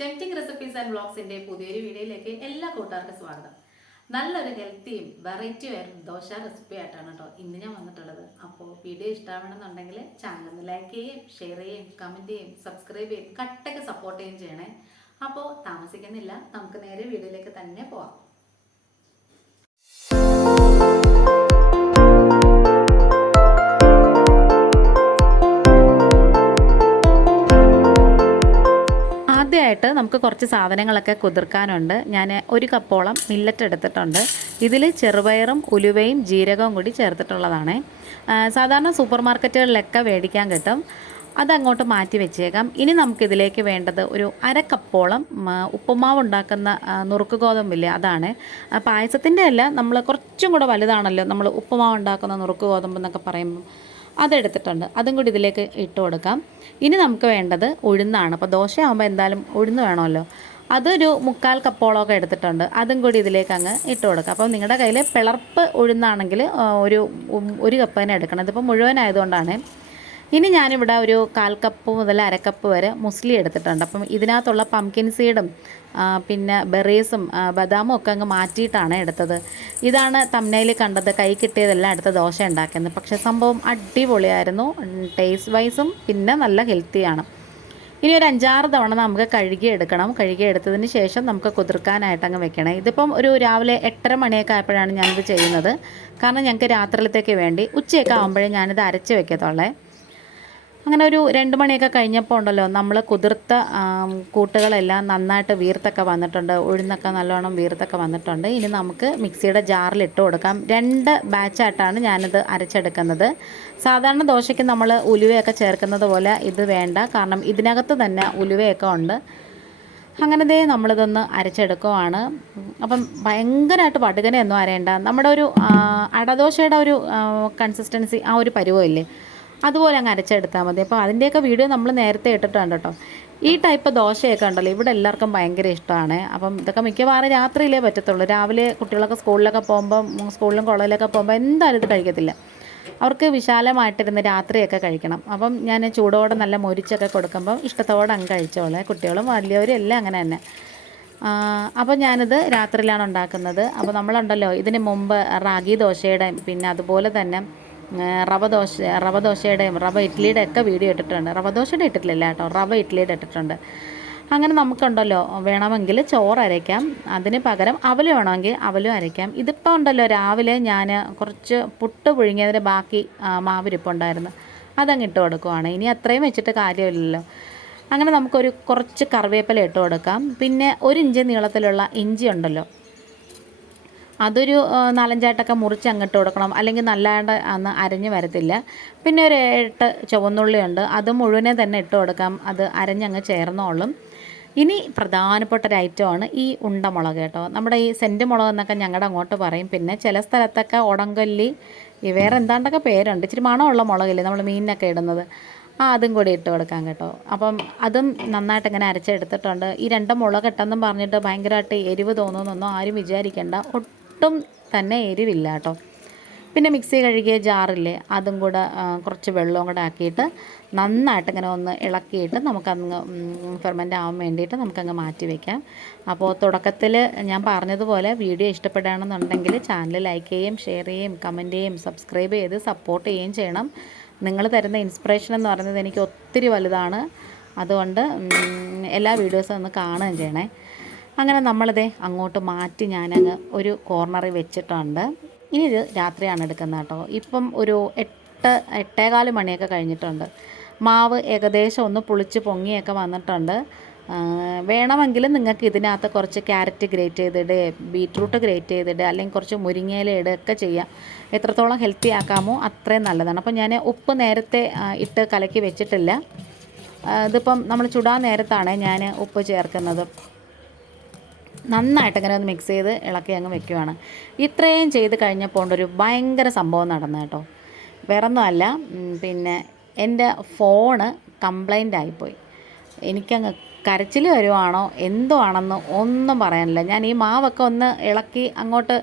Tempting recipes and വ്ളോഗ്സിന്റെ പുതിയൊരു വീഡിയോയിലേക്ക് എല്ലാ കൂട്ടുകാർക്കും സ്വാഗതം. നല്ലൊരു ഹെൽത്തിയും വെറൈറ്റി ആയിരുന്നു ദോശ റെസിപ്പി ആയിട്ടാണ് കേട്ടോ ഇന്ന് ഞാൻ വന്നിട്ടുള്ളത്. അപ്പോൾ വീഡിയോ ഇഷ്ടമാണെന്നുണ്ടെങ്കിൽ ചാനൽ ഒന്ന് ലൈക്ക് ചെയ്യും ഷെയർ ചെയ്യും കമന്റ് ചെയ്യും സബ്സ്ക്രൈബ് ചെയ്യും കട്ടൊക്കെ സപ്പോർട്ട് ചെയ്യുകയും ചെയ്യണേ. അപ്പോൾ താമസിക്കുന്നില്ല നമുക്ക് നേരെ വീഡിയോയിലേക്ക് തന്നെ പോവാം. കുറച്ച് സാധനങ്ങളൊക്കെ കുതിർക്കാനുണ്ട്. ഞാൻ ഒരു കപ്പോളം മില്ലറ്റ് എടുത്തിട്ടുണ്ട്. ഇതിൽ ചെറുപയറും ഉലുവയും ജീരകവും കൂടി ചേർത്തിട്ടുള്ളതാണ്. സാധാരണ സൂപ്പർ മാർക്കറ്റുകളിലൊക്കെ മേടിക്കാൻ കിട്ടും. അതങ്ങോട്ട് മാറ്റി വെച്ചേക്കാം. ഇനി നമുക്കിതിലേക്ക് വേണ്ടത് ഒരു അരക്കപ്പോളം കപ്പോളം ഉപ്പുമാവ് ഉണ്ടാക്കുന്ന നുറുക്ക് ഗോതമ്പില്ലേ അതാണ്. പായസത്തിന്റെ അല്ല നമ്മൾ കുറച്ചും കൂടെ വലുതാണല്ലോ നമ്മൾ ഉപ്പുമാവ് ഉണ്ടാക്കുന്ന നുറുക്ക് ഗോതമ്പ് എന്നൊക്കെ പറയുമ്പോൾ അതെടുത്തിട്ടുണ്ട്. അതും കൂടി ഇതിലേക്ക് ഇട്ട് കൊടുക്കാം. ഇനി നമുക്ക് വേണ്ടത് ഉഴുന്നാണ്. അപ്പോൾ ദോശയാകുമ്പോൾ എന്തായാലും ഉഴുന്ന് വേണമല്ലോ. അതൊരു മുക്കാൽ കപ്പോളമൊക്കെ എടുത്തിട്ടുണ്ട്. അതും കൂടി ഇതിലേക്ക് അങ്ങ് ഇട്ട് കൊടുക്കാം. അപ്പോൾ നിങ്ങളുടെ കയ്യിൽ പിളർപ്പ് ഉഴുന്നാണെങ്കിൽ ഒരു ഒരു കപ്പ് തന്നെ എടുക്കണം. ഇതിപ്പോൾ മുഴുവനായതുകൊണ്ടാണ് ഇനി ഞാനിവിടെ ഒരു കാൽ കപ്പ് മുതൽ അരക്കപ്പ് വരെ മുസ്ലി എടുത്തിട്ടുണ്ട്. അപ്പം ഇതിനകത്തുള്ള പംകിൻ സീഡും പിന്നെ ബെറീസും ബദാമും ഒക്കെ അങ്ങ് മാറ്റിയിട്ടാണ് എടുത്തത്. ഇതാണ് തമ്മനയിൽ കണ്ടത് കൈ കിട്ടിയതെല്ലാം എടുത്ത് ദോശ ഉണ്ടാക്കുന്നത് പക്ഷേ സംഭവം അടിപൊളിയായിരുന്നു. ടേസ്റ്റ് വൈസും പിന്നെ നല്ല ഹെൽത്തിയാണ് ഇനി ഒരു അഞ്ചാറ് തവണ നമുക്ക് കഴുകി എടുക്കണം. കഴുകി എടുത്തതിന് ശേഷം നമുക്ക് കുതിർക്കാനായിട്ട് അങ്ങ് വെക്കണം. ഇതിപ്പം ഒരു രാവിലെ എട്ടര മണിയൊക്കെ ആയപ്പോഴാണ് ഞാനിത് ചെയ്യുന്നത്. കാരണം ഞങ്ങൾക്ക് രാത്രിയിലത്തേക്ക് വേണ്ടി ഉച്ചയൊക്കെ ആകുമ്പോഴേ ഞാനിത് അരച്ച് വെക്കത്തുള്ളേ. അങ്ങനെ ഒരു രണ്ട് മണിയൊക്കെ കഴിഞ്ഞപ്പോൾ ഉണ്ടല്ലോ നമ്മൾ കുതിർത്ത കൂട്ടുകളെല്ലാം നന്നായിട്ട് വീർത്തൊക്കെ വന്നിട്ടുണ്ട്. ഉഴുന്നൊക്കെ നല്ലോണം വീർത്തൊക്കെ വന്നിട്ടുണ്ട്. ഇനി നമുക്ക് മിക്സിയുടെ ജാറിൽ ഇട്ട് കൊടുക്കാം. രണ്ട് ബാച്ചായിട്ടാണ് ഞാനിത് അരച്ചെടുക്കുന്നത്. സാധാരണ ദോശയ്ക്ക് നമ്മൾ ഉലുവയൊക്കെ ചേർക്കുന്നത് പോലെ ഇത് വേണ്ട. കാരണം ഇതിനകത്ത് തന്നെ ഉലുവയൊക്കെ ഉണ്ട്. അങ്ങനത്തെ നമ്മളിതൊന്ന് അരച്ചെടുക്കുവാണ്. അപ്പം ഭയങ്കരമായിട്ട് വടുകനെയൊന്നും അരയേണ്ട. നമ്മുടെ ഒരു അടദോശയുടെ ഒരു കൺസിസ്റ്റൻസി ആ ഒരു പരുവമില്ലേ അതുപോലെ അങ്ങ് അരച്ചെടുത്താൽ മതി. അപ്പോൾ അതിന്റെയൊക്കെ വീഡിയോ നമ്മൾ നേരത്തെ ഇട്ടിട്ടുണ്ട് കേട്ടോ. ഈ ടൈപ്പ് ദോശയൊക്കെ ഉണ്ടല്ലോ ഇവിടെ എല്ലാവർക്കും ഭയങ്കര ഇഷ്ടമാണ്. അപ്പം ഇതൊക്കെ മിക്കവാറും രാത്രിയിലേ പറ്റത്തുള്ളൂ. രാവിലെ കുട്ടികളൊക്കെ സ്കൂളിലൊക്കെ പോകുമ്പം സ്കൂളിലും കോളേജിലൊക്കെ പോകുമ്പോൾ എന്തായാലും ഇത് കഴിക്കത്തില്ല. അവർക്ക് വിശാലമായിട്ടിരുന്ന് രാത്രിയൊക്കെ കഴിക്കണം. അപ്പം ഞാൻ ചൂടോടെ നല്ല മൊരിച്ചൊക്കെ കൊടുക്കുമ്പം ഇഷ്ടത്തോടെ അങ്ങ് കഴിച്ചോളെ. കുട്ടികളും വലിയവരും എല്ലാം അങ്ങനെ തന്നെ. അപ്പോൾ ഞാനിത് രാത്രിയിലാണ് ഉണ്ടാക്കുന്നത്. അപ്പോൾ നമ്മളുണ്ടല്ലോ ഇതിന് മുമ്പ് റാഗി ദോശയുടെ പിന്നെ അതുപോലെ തന്നെ റവ ദോശ റവ ദോശയുടെയും റവ ഇഡ്ഡലിയുടെ ഒക്കെ വീഡിയോ ഇട്ടിട്ടുണ്ട്. റവ ദോശയുടെ ഇട്ടിട്ടില്ല കേട്ടോ. റവ ഇഡ്ഡലിയുടെ ഇട്ടിട്ടുണ്ട്. അങ്ങനെ നമുക്കുണ്ടല്ലോ വേണമെങ്കിൽ ചോറ് അരയ്ക്കാം. അതിന് പകരം അവൽ വേണമെങ്കിൽ അവലും അരയ്ക്കാം. ഇതിപ്പോൾ ഉണ്ടല്ലോ രാവിലെ ഞാൻ കുറച്ച് പുട്ട് പുഴുങ്ങിയതിന്റെ ബാക്കി മാവിരിപ്പുണ്ടായിരുന്നു അതങ്ങ് ഇട്ട് കൊടുക്കുവാണ്. ഇനി അത്രയും വെച്ചിട്ട് കാര്യമില്ലല്ലോ. അങ്ങനെ നമുക്കൊരു കുറച്ച് കറിവേപ്പില ഇട്ട് കൊടുക്കാം. പിന്നെ ഒരു ഇഞ്ച് നീളത്തിലുള്ള ഇഞ്ചി ഉണ്ടല്ലോ അതൊരു നാലഞ്ചായിട്ടൊക്കെ മുറിച്ച് അങ്ങോട്ട് കൊടുക്കണം. അല്ലെങ്കിൽ നല്ലാണ്ട് അന്ന് അരഞ്ഞ് വരത്തില്ല. പിന്നെ ഒരു എട്ട് ചുവന്നുള്ളിയുണ്ട് അത് മുഴുവനെ തന്നെ ഇട്ട് കൊടുക്കാം. അത് അരഞ്ഞങ്ങ് ചേർന്നോളും. ഇനി പ്രധാനപ്പെട്ട ഒരു ഐറ്റമാണ് ഈ ഉണ്ടമുളക് കേട്ടോ. നമ്മുടെ ഈ സെന്റ് മുളക് എന്നൊക്കെ ഞങ്ങളുടെ അങ്ങോട്ട് പറയും. പിന്നെ ചില സ്ഥലത്തൊക്കെ ഉടങ്കല്ലി വേറെ എന്താണ്ടൊക്കെ പേരുണ്ട്. ഇച്ചിരി മണമുള്ള മുളകില്ലേ നമ്മൾ മീനിനൊക്കെ ഇടുന്നത്. ആ അതും കൂടി ഇട്ട് കൊടുക്കാം കേട്ടോ. അപ്പം അതും നന്നായിട്ട് ഇങ്ങനെ അരച്ചെടുത്തിട്ടുണ്ട്. ഈ രണ്ട് മുളക് ഇട്ടെന്നും പറഞ്ഞിട്ട് ഭയങ്കരമായിട്ട് എരിവ് തോന്നുമെന്നൊന്നും ആരും വിചാരിക്കേണ്ട. ഒട്ടും തന്നെ എരിവില്ല കേട്ടോ. പിന്നെ മിക്സി കഴുകിയ ജാറില്ലേ അതും കൂടെ കുറച്ച് വെള്ളവും കൂടെ ആക്കിയിട്ട് നന്നായിട്ട് ഇങ്ങനെ ഒന്ന് ഇളക്കിയിട്ട് നമുക്കങ്ങ് ഫെർമെന്റ് ആവാൻ വേണ്ടിയിട്ട് നമുക്കങ്ങ് മാറ്റി വയ്ക്കാം അപ്പോൾ തുടക്കത്തിൽ ഞാൻ പറഞ്ഞതുപോലെ വീഡിയോ ഇഷ്ടപ്പെടുകയാണെന്നുണ്ടെങ്കിൽ ചാനൽ ലൈക്ക് ചെയ്യുകയും ഷെയർ ചെയ്യുകയും കമന്റ് ചെയ്യുകയും സബ്സ്ക്രൈബ് ചെയ്ത് സപ്പോർട്ട് ചെയ്യുകയും ചെയ്യണം. നിങ്ങൾ തരുന്ന ഇൻസ്പിറേഷൻ എന്ന് പറയുന്നത് എനിക്ക് ഒത്തിരി വലുതാണ്. അതുകൊണ്ട് എല്ലാ വീഡിയോസും ഒന്ന് കാണുകയും ചെയ്യണേ. അങ്ങനെ നമ്മളിതേ അങ്ങോട്ട് മാറ്റി ഞാനങ്ങ് ഒരു കോർണറിൽ വെച്ചിട്ടുണ്ട്. ഇനി ഇത് രാത്രിയാണ് എടുക്കുന്നത് കേട്ടോ. ഇപ്പം ഒരു എട്ട് എട്ടേകാൽ മണിയൊക്കെ കഴിഞ്ഞിട്ടുണ്ട്. മാവ് ഏകദേശം ഒന്ന് പുളിച്ച് പൊങ്ങിയൊക്കെ വന്നിട്ടുണ്ട്. വേണമെങ്കിൽ നിങ്ങൾക്ക് ഇതിനകത്ത് കുറച്ച് ക്യാരറ്റ് ഗ്രേറ്റ് ചെയ്തിട്ട് ബീട്രൂട്ട് ഗ്രേറ്റ് ചെയ്തിട്ട് അല്ലെങ്കിൽ കുറച്ച് മുരിങ്ങയില ഇടുകയൊക്കെ ചെയ്യാം. എത്രത്തോളം ഹെൽത്തി ആക്കാമോ അത്രയും നല്ലതാണ്. അപ്പോൾ ഞാൻ ഉപ്പ് നേരത്തെ ഇട്ട് കലക്കി വെച്ചിട്ടില്ല. ഇതിപ്പം നമ്മൾ ചുടാൻ നേരത്താണ് ഞാൻ ഉപ്പ് ചേർക്കുന്നത്. നന്നായിട്ട് അങ്ങനെ ഒന്ന് മിക്സ് ചെയ്ത് ഇളക്കി അങ്ങ് വെക്കുവാണ്. ഇത്രയും ചെയ്ത് കഴിഞ്ഞപ്പോൾ ഒരു ഭയങ്കര സംഭവം നടന്നു കേട്ടോ. വേറൊന്നുമല്ല പിന്നെ എന്റെ ഫോണ് കംപ്ലൈന്റ് ആയിപ്പോയി. എനിക്കങ്ങ് കരച്ചിൽ വരുവാണോ എന്തോ ആണെന്ന് ഒന്നും പറയാനില്ല. ഞാൻ ഈ മാവൊക്കെ ഒന്ന് ഇളക്കി അങ്ങോട്ട്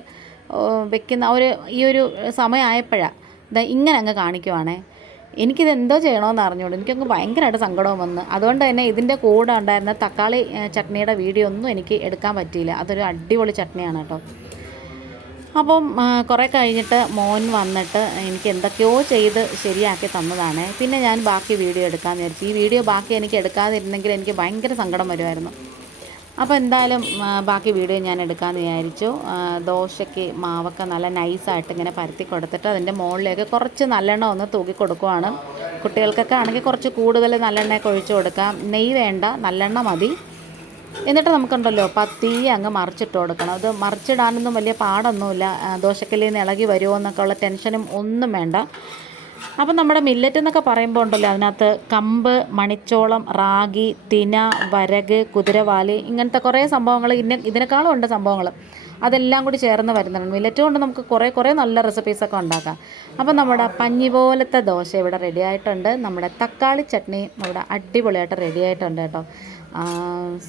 വെക്കുന്ന ഒരു ഈ ഒരു സമയമായപ്പോഴാണ് ഇങ്ങനെ അങ്ങ് കാണിക്കുവാണേ. എനിക്കിത് എന്തോ ചെയ്യണമെന്ന് അറിഞ്ഞോളൂ എനിക്കങ്ങ് ഭയങ്കരമായിട്ട് സങ്കടവും വന്ന്. അതുകൊണ്ട് തന്നെ ഇതിന്റെ കൂടെ ഉണ്ടായിരുന്ന തക്കാളി ചട്നിയുടെ വീഡിയോ ഒന്നും എനിക്ക് എടുക്കാൻ പറ്റിയില്ല. അതൊരു അടിപൊളി ചട്നിയാണ് കേട്ടോ. അപ്പം കുറേ കഴിഞ്ഞിട്ട് മോൻ വന്നിട്ട് എനിക്ക് എന്തൊക്കെയോ ചെയ്ത് ശരിയാക്കി തന്നതാണ്. പിന്നെ ഞാൻ ബാക്കി വീഡിയോ എടുക്കാമെന്ന് വിചാരിച്ചു. ഈ വീഡിയോ ബാക്കി എനിക്ക് എടുക്കാതിരുന്നെങ്കിൽ എനിക്ക് ഭയങ്കര സങ്കടം വരുമായിരുന്നു. അപ്പോൾ എന്തായാലും ബാക്കി വീഡിയോ ഞാൻ എടുക്കാമെന്ന് വിചാരിച്ചു. ദോശയ്ക്ക് മാവൊക്കെ നല്ല നൈസായിട്ട് ഇങ്ങനെ പരത്തി കൊടുത്തിട്ട് അതിന്റെ മുകളിലേക്ക് കുറച്ച് നല്ലെണ്ണ ഒന്ന് തൂക്കി കൊടുക്കുവാണ്. കുട്ടികൾക്കൊക്കെ ആണെങ്കിൽ കുറച്ച് കൂടുതൽ നല്ലെണ്ണയൊക്കെ ഒഴിച്ചു കൊടുക്കാം. നെയ്യ് വേണ്ട നല്ലെണ്ണ മതി. എന്നിട്ട് നമുക്കുണ്ടല്ലോ പത്തി അങ്ങ് മറിച്ചിട്ട് കൊടുക്കണം. അത് മറിച്ചിടാനൊന്നും വലിയ പാടൊന്നുമില്ല. ദോശക്കല്ലിൽ നിന്ന് ഇളകി വരുമോ എന്നൊക്കെ ഉള്ള ടെൻഷനും ഒന്നും വേണ്ട. അപ്പം നമ്മുടെ മില്ലറ്റ് എന്നൊക്കെ പറയുമ്പോൾ ഉണ്ടല്ലോ അതിനകത്ത് കമ്പ് മണിച്ചോളം റാഗി തിന വരക് കുതിരവാലി ഇങ്ങനത്തെ കുറേ സംഭവങ്ങൾ ഇന്ന ഇതിനേക്കാളും ഉണ്ട് സംഭവങ്ങൾ അതെല്ലാം കൂടി ചേർന്ന് വരുന്നുണ്ട്. മില്ലറ്റ് കൊണ്ട് നമുക്ക് കുറേ കുറേ നല്ല റെസിപ്പീസൊക്കെ ഉണ്ടാക്കാം. അപ്പം നമ്മുടെ പഞ്ഞി പോലത്തെ ദോശ ഇവിടെ റെഡി ആയിട്ടുണ്ട്. നമ്മുടെ തക്കാളി ചട്നി ഇവിടെ അടിപൊളിയായിട്ട് റെഡി ആയിട്ടുണ്ട് കേട്ടോ.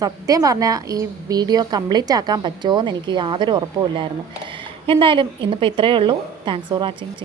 സത്യം പറഞ്ഞാൽ ഈ വീഡിയോ കംപ്ലീറ്റ് ആക്കാൻ പറ്റുമോ എന്ന് എനിക്ക് യാതൊരു ഉറപ്പുമില്ലായിരുന്നു എന്തായാലും ഇന്നിപ്പോൾ ഇത്രയേ ഉള്ളൂ. Thanks for watching